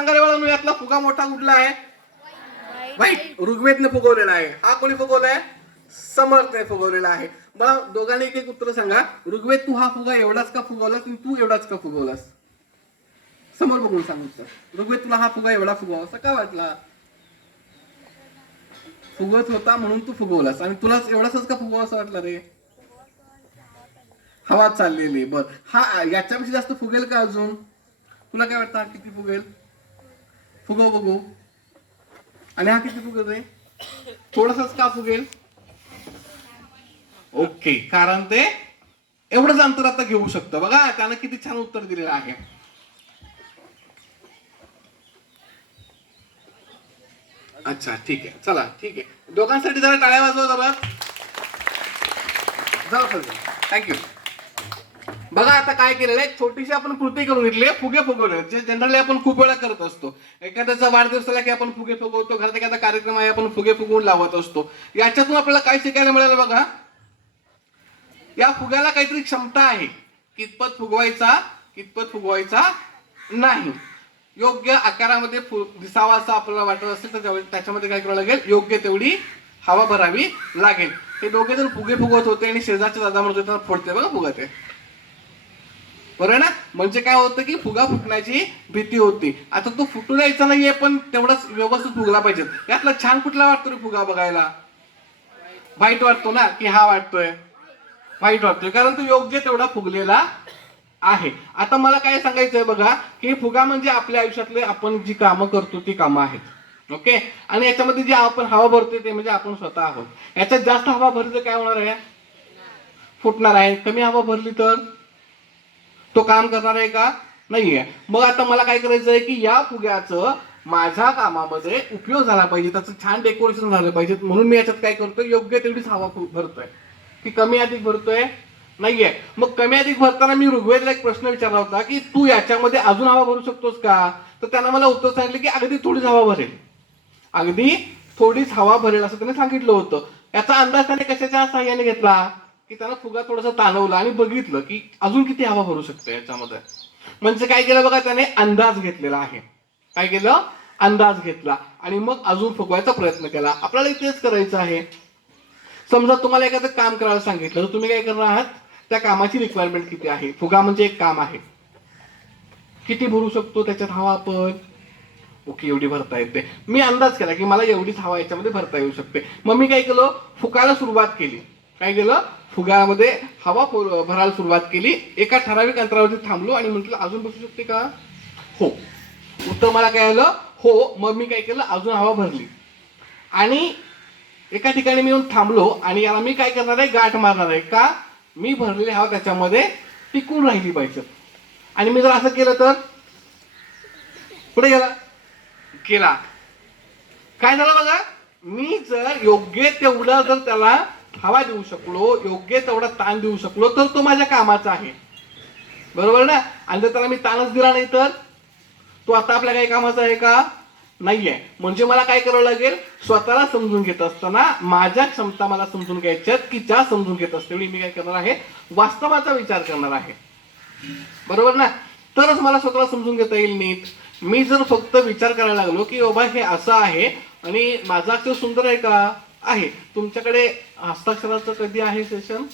सांगा रे बाळांनो यातला फुगा मोठा कुठला आहे? वाईट ऋग्वेदने फुगवलेला आहे. हा कोणी फुगवलाय? समर्थने फुगवलेला आहे. मला दोघांनी एक एक उत्तर सांगा. ऋग्वेद तू हा फुगा एवढाच का फुगवलास तू एवढाच का फुगवलास? समोर बघून सांग उत्तर. ऋग्वेद तुला हा फुगा एवढा फुगवा असा का वाटला? फुगत होता म्हणून तू फुगवलास. आणि तुला एवढाच का फुगवा असं वाटलं रे? हवा चाललेली बर. हा याच्यापेक्षा जास्त फुगेल का अजून? तुला काय वाटतं किती फुगेल? फुगव बघू. आणि हा किती फुगत आहे? थोडासाच का फुगेल? ओके कारण ते एवढंच अंतर आता घेऊ शकतं. बघा त्यानं किती छान उत्तर दिलेलं आहे. अच्छा ठीक आहे. चला ठीक आहे. दोघांसाठी जरा टाळ्या वाजवा जरा. जाऊ थँक्यू बघा आता काय केलेलं आहे. छोटीशी आपण कृती करून घेतली आहे, फुगे फुगवले. जे जनरली आपण खूप वेळा करत असतो. एखाद्याचा वाढदिवस आला की आपण फुगे फुगवतो घरात एखादा कार्यक्रम आहे आपण फुगे फुगवून लावत असतो. याच्यातून आपल्याला काय शिकायला मिळालं बघा? या फुग्याला काहीतरी क्षमता आहे. कितपत फुगवायचा कितपत फुगवायचा नाही. योग्य आकारामध्ये फु- दिसावा असं आपल्याला वाटत असेल तर त्याच्यामध्ये काय करावं लागेल? योग्य तेवढी हवा भरावी लागेल. हे दोघे जण फुगे फुगवत होते आणि शेजारच्या दादा म्हणत होते फोडते बघा फुगते. बरोबर ना? म्हणजे काय होतं की फुगा फुटण्याची भीती होती. आता तो फुटू द्यायचा नाहीये पण तेवढाच व्यवस्थित फुगला पाहिजे. यातला छान कुठला वाटतो रे फुगा बघायला? वाईट वाटतो ना? की हा वाटतोय? वाईट वाटतोय. कारण तो योग्य तेवढा फुगलेला आहे. आता मला काय सांगायचंय बघा की फुगा म्हणजे आपल्या आयुष्यातले आपण जी कामं करतो ती कामं आहेत. ओके? आणि याच्यामध्ये जी आपण हवा भरतोय ते म्हणजे आपण स्वतः आहोत. याच्यात जास्त हवा भरली तर काय होणार आहे? फुटणार आहे. कमी हवा भरली तर? तो काम करणार आहे का? नाहीये. मग आता मला काय करायचं आहे की या फुग्याचं माझ्या कामामध्ये उपयोग झाला पाहिजे त्याचं छान डेकोरेशन झालं पाहिजे. म्हणून मी याच्यात काय करतोय योग्य तेवढीच हवा भरतोय. की कमी अधिक भरतोय? नाहीये. मग कमी अधिक भरताना मी ऋग्वेदला एक प्रश्न विचारला होता की तू याच्यामध्ये अजून हवा भरू शकतोस का? तर त्यानं मला उत्तर सांगितलं की अगदी थोडीच हवा भरेल. अगदी थोडीच हवा भरेल असं त्याने सांगितलं होतं. याचा अंदाज त्याने कशाच्या साह्याने घेतला? की त्याला फुगा थोडासा ताणवला. आणि बघितलं की अजून किती हवा भरू शकते याच्यामध्ये. म्हणजे काय केलं बघा त्याने अंदाज घेतलेला आहे. काय केलं? अंदाज घेतला. आणि मग अजून फुगवायचा प्रयत्न केला. आपल्याला इथेच करायचं आहे. समजा तुम्हाला एखादं काम करायला सांगितलं तर तुम्ही काय करणार आहात? त्या कामाची रिक्वायरमेंट किती आहे? फुगा म्हणजे एक काम आहे. किती भरू शकतो? त्याच्यात हवा आपण? ओके एवढी भरता येते. मी अंदाज केला की मला एवढीच हवा याच्यामध्ये भरता येऊ शकते. मग मी काय केलं? फुकायला सुरुवात केली. काय केलं? फुगामध्ये हवा भरायला सुरुवात केली. एका ठराविक अंतरावरती थांबलो आणि म्हटलं अजून बसू शकते का? हो. उत्तर मला काय आलं हो. मग मी काय केलं अजून हवा भरली. आणि एका ठिकाणी मी येऊन थांबलो आणि याला मी काय करणार आहे गाठ मारणार आहे. का? मी भरलेली हवा त्याच्यामध्ये टिकून राहिली पाहिजे. आणि मी जर असं केलं तर? पुढे गेला. केला. काय झालं बघा? मी जर योग्य तेवढं जर त्याला हवा देऊ शकलो योग्य तेवढा ताण देऊ शकलो तर तो माझ्या कामाचा आहे. बरोबर ना? आणि जर त्याला मी ताणच दिला नाही तर? तो आता आपल्या काही कामाचा आहे का? नाहीये. म्हणजे मला काय करावं लागेल? स्वतःला समजून घेत असताना माझ्या क्षमता मला समजून घ्यायच्यात की ज्या समजून घेत असते मी काय करणार आहे? वास्तवाचा विचार करणार आहे. बरोबर ना? तरच मला स्वतःला समजून घेता येईल नीट. मी जर फक्त विचार करायला लागलो की बाबा हे असं आहे आणि माझा अक्षर सुंदर आहे का? आहे. तुमच्याकडे हस्ताक्षराचं कधी आहे सेशन